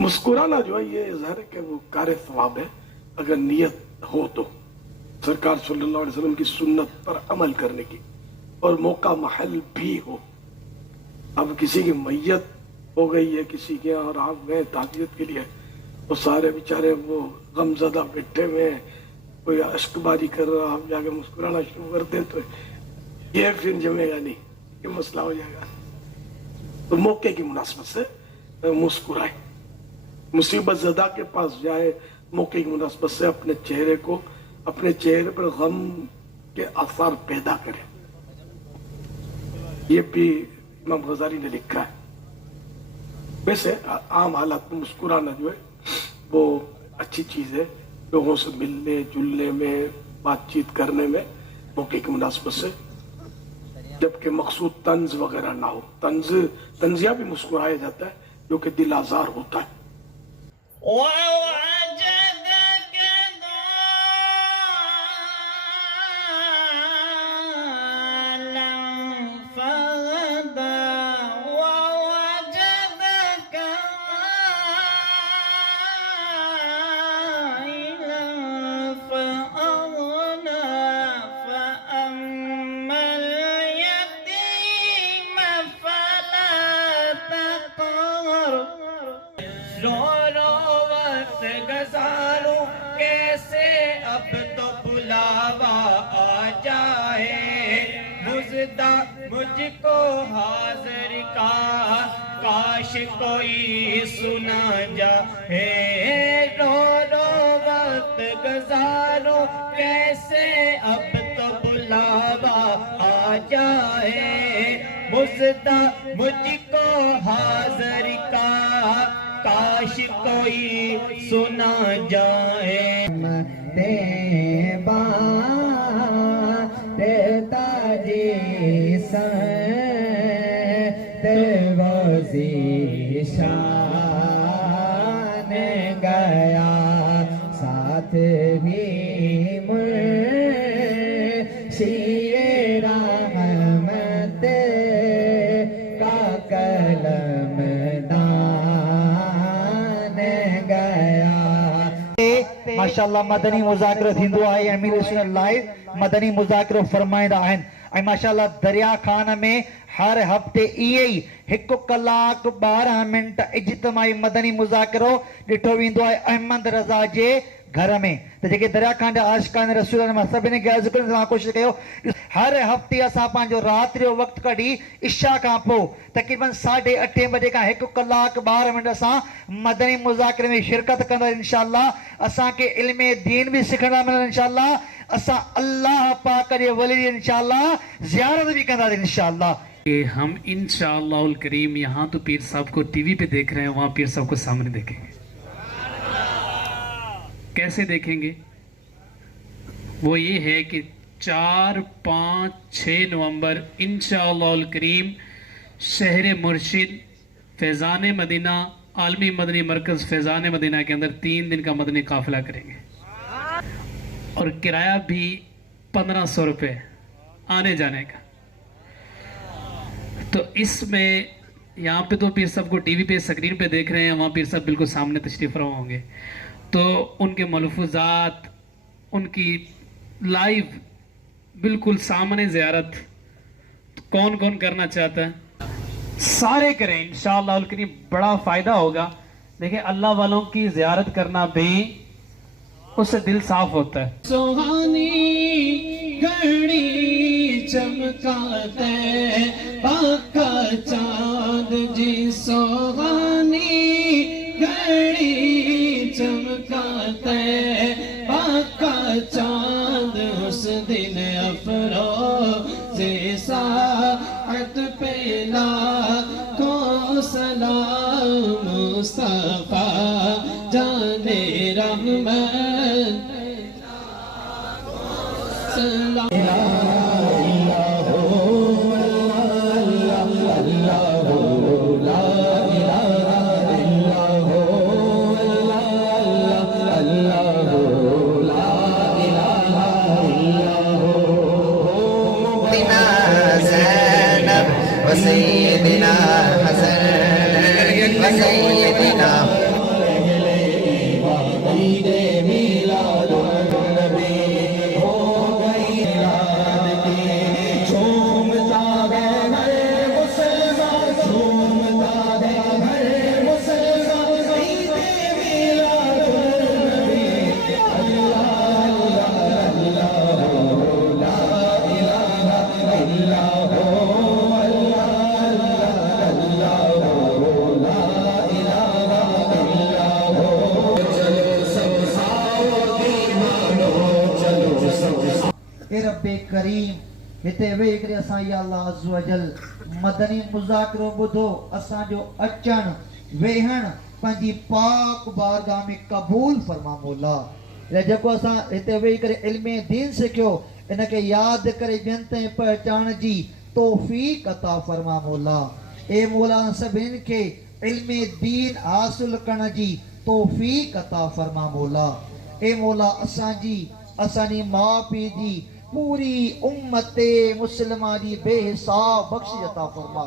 मुस्कुराना जो है ये ज़ाहिर है कि वो कार सवाब है अगर नीयत हो तो, सरकार सल्लल्लाहु अलैहि वसल्लम की सुन्नत पर अमल करने की, और मौका महल भी हो। अब किसी की मैयत हो गई है किसी के यहाँ और आप गए ताज़ियत के लिए, वो सारे बेचारे वो गमज़दा बैठे हुए हैं, कोई अश्कबारी कर रहा, आप जाके मुस्कुराना शुरू कर दे तो ये फिर जमेगा नहीं, ये मसला हो जाएगा। तो मौके की मुनासबत से मुस्कुराए, मुसीबत ज़दा के पास जाए, मौके की मुनासबत से अपने चेहरे को, अपने चेहरे पर गम के आसार पैदा करे। ये भी इमाम गजाली ने लिखा है। वैसे आम हालात में मुस्कुराना जो है वो अच्छी चीज़ है, लोगों से मिलने जुलने में, बातचीत करने में, मौके की मुनासबत से, जबकि मकसूद तंज वगैरह ना हो। तंजिया भी मुस्कुराया जाता है जो कि दिल आज़ार होता है। रो रो वक्त गुजारूं कैसे अब तो बुलावा आ जाए, मुझदा मुझको हाजिर का काश कोई सुना जाए। रो रो वक्त गुजारूं कैसे अब तो बुलावा आ जाए, मुझदा मुझको हाजिर का काश कोई सुना जाए। देवा देता जी देवजी शान गया साथ भी मुर्शिद रहमत का कलम माशाअल्लाह मदनी मुज़ाकिरो थींदो आहे। अमीर सुन्नत लाइव मदनी मुज़ाकिरो फरमाईंदा आहिनि ऐं माशाअल्लाह दरिया खान में हर हफ़्ते इहे ई 1 कलाक 12 मिंट इज्तिमाई मदनी मुज़ाकिरो ॾिठो वेंदो आहे अहमद रज़ा जे घर में। त जेके दरिया खान जा आशिक़ान रसूल मां सभिनी खे अर्ज़ु करण कोशिशि कयो, हर हफ़्ते असां पंहिंजो राति जो वक़्तु कढी इशा खां पोइ तक़रीबन 8:30 बजे खां 1 कलाक 12 मिंट असां मदनी मुज़ाकिरे में शिरकत कंदा इंशाअल्लाह। असांखे इल्म दीन भी सिखण था मिलनि इंशाअल्लाह, असां अल्लाह पाक जे वली जी इंशाअल्लाह ज़ियारत भी कंदा इंशाअल्लाह। हम इंशाअल्लाहुल करीम यहाँ तो पीर साहब को टीवी पे देख रहे हैं, वहाँ पीर साहब को सामने देखेंगे। कैसे देखेंगे? वो ये है कि 4, 5, 6 नवंबर इंशाअल्लाहुल करीम शहर मुर्शिद फैज़ान मदीना आलमी मदनी मरकज़ फैज़ान मदीना के अंदर 3 दिन का मदनी काफिला करेंगे और किराया भी 1500 रुपये आने जाने का। तो इसमें यहाँ पे तो पीर साहब को टीवी पे स्क्रीन पे देख रहे हैं, वहाँ पीर साहब बिल्कुल सामने तशरीफ फरमा होंगे, तो उनके मलफूजात, उनकी लाइव बिल्कुल सामने ज़ियारत कौन कौन करना चाहता है? सारे करें इंशाअल्लाह। करीम बड़ा फ़ायदा होगा। देखिए अल्लाह वालों की ज़ियारत करना भी उससे दिल साफ होता है। सुहानी घड़ी चमकाते पाका चांद जी, सुहानी घड़ी चमकाते पाका चांद, उस दिन अफरोज़े साअत पे लाखों सलाम मुस्तफा जाने रहमत وسيدنا حسن وسيدنا रब करीम हिते वेही करे असां या अल्लाह अज़्ज़ व जल मदनी मुज़ाकिरो ॿुधो असांजो अचण वेहण पंहिंजी पाक बारगाह में क़बूल फरमा मौला। या जेको असां हिते वेही करे इल्म दीन सिखियो इनखे यादि करे ॿियनि ताईं पहुचाइण जी तौफ़ीक़ अता फरमा मौला। ए मौला सभिनि खे इल्म दीन हासिल करण जी तौफ़ीक़ अता फरमा मौला। ए मौला असांजी माउ पीउ जी पूरी उम्मत मुस्लिमा जी बेहिसाब बख़्शिश अता फरमा।